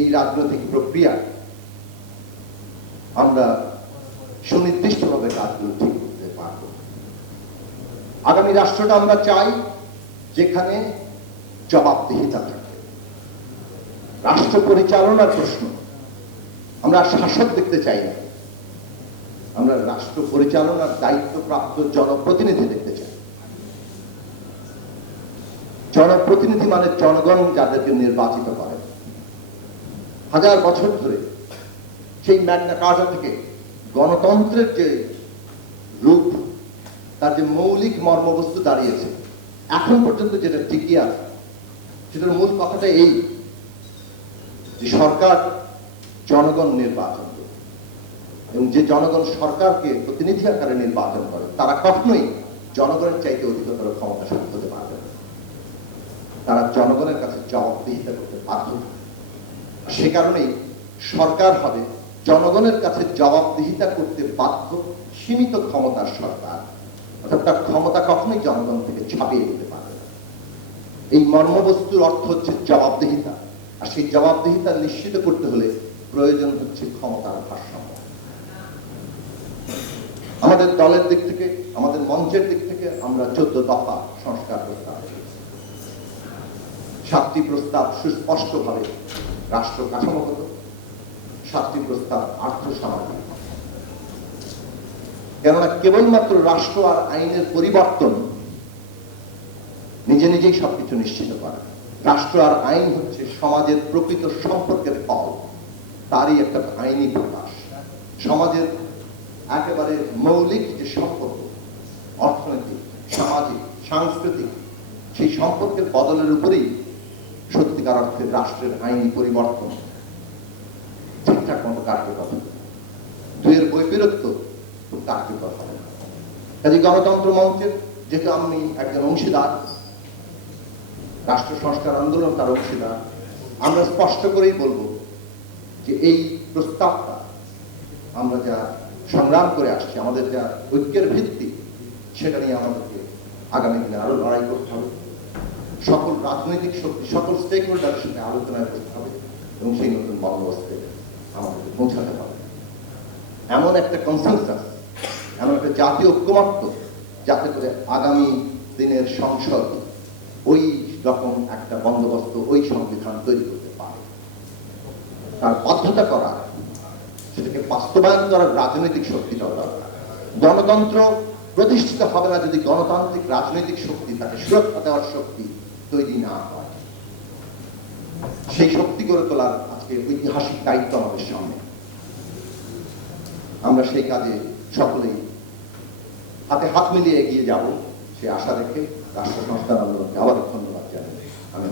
এই রাজনৈতিক প্রক্রিয়া আমরা সুনির্দিষ্টভাবে কাজগুলো ঠিক করতে পারব। আগামী রাষ্ট্রটা আমরা চাই যেখানে জবাবদিহিতা থাকে। রাষ্ট্র পরিচালনার প্রশ্ন, আমরা শাসক দেখতে চাই না, আমরা রাষ্ট্র পরিচালনার দায়িত্বপ্রাপ্ত জনপ্রতিনিধি দেখতে চাই। জনপ্রতিনিধি মানে জনগণ যাদেরকে নির্বাচিত করে। হাজার বছর ধরে সেই ম্যাগনা কার্টা থেকে গণতন্ত্রের যে রূপ, তার যে মৌলিক মর্মবস্তু দাঁড়িয়েছে, এখন পর্যন্ত যেটা টিকিয়ে আছে, সেটার মূল কথাটা এই যে সরকার জনগণ নির্বাচন করে, এবং যে জনগণ সরকারকে প্রতিনিধি আকারে নির্বাচন করে তারা কখনোই জনগণের চাইতে অধিকতর ক্ষমতাশালী হতে পারবে না। তারা জনগণের কাছে জবাবদিহিতা করতে বাধ্য। সে কারণেই সরকার হবে জনগণের কাছে জবাবদিহিতা করতে বাধ্য সীমিত ক্ষমতার সরকার, অর্থাৎ তার ক্ষমতা কখনোই জনগণ থেকে ছাপিয়ে দিতে পারে না। এই মর্মবস্তুর অর্থ হচ্ছে জবাবদিহিতা, আর সেই জবাবদিহিতা নিশ্চিত করতে হলে প্রয়োজন হচ্ছে ক্ষমতার ভারসাম্য। আমাদের দলের দিক থেকে, আমাদের মঞ্চের দিক থেকে আমরা 14 দফা সংস্কার প্রস্তাব, 7টি প্রস্তাব সুস্পষ্টভাবে রাষ্ট্র কাঠামোগত, 7টি প্রস্তাব আর্থসামাজিক। কেননা কেবলমাত্র রাষ্ট্র আর আইনের পরিবর্তন নিজে নিজেই সবকিছু নিশ্চিত করে। রাষ্ট্র আর আইন হচ্ছে সমাজের প্রকৃত সম্পর্কের ফল, তারই একটা আইনি প্রকাশ। সমাজের একেবারে মৌলিক যে সম্পর্ক, অর্থনৈতিক, সামাজিক, সাংস্কৃতিক, সেই সম্পর্কের বদলের উপরেই সত্যিকার অর্থে রাষ্ট্রের আইনি পরিবর্তন ঠিকঠাক মতো কার্যকর হবে। দুইয়ের বৈপরীত্য খুব কার্যকর হবে না। কাজে গণতন্ত্র মঞ্চের, যেহেতু আমি একজন অংশীদার, রাষ্ট্র সংস্কার আন্দোলন তার অংশীদার, আমরা স্পষ্ট করেই বলবো যে এই প্রস্তাবটা আমরা যা সংগ্রাম করে আসছি, আমাদের যা ঐক্যের ভিত্তি, সেটা নিয়ে আমাদেরকে আগামী দিনে আরো লড়াই করতে হবে। সকল রাজনৈতিক শক্তি, সকল স্টেক হোল্ডারের সাথে আলোচনায় করতে হবে এবং সেই নতুন বন্দোবস্তে আমাদেরকে পৌঁছাতে হবে। এমন একটা কনসেনসাস, এমন একটা জাতীয় ঐক্যমত্য, যাতে করে আগামী দিনের সংসদ ওই রকম একটা বন্দোবস্ত, ওই সংবিধান তৈরি করতে পারে। তার বাধ্যতা করা, সেটাকে বাস্তবায়ন করার রাজনৈতিক শক্তিটাও দরকার। গণতন্ত্র প্রতিষ্ঠিত হবে না যদি গণতান্ত্রিক রাজনৈতিক শক্তি, তাকে সুরক্ষা দেওয়ার শক্তি তৈরি না হয়। সেই শক্তি গড়ে তোলার আজকে ঐতিহাসিক দায়িত্ব আমাদের সামনে। আমরা সেই কাজে সকলেই হাতে হাত মিলিয়ে এগিয়ে যাব, সে আশা রেখে রাষ্ট্র সংস্কার আন্দোলনকে আবার ধন্যবাদ জানাই। আমি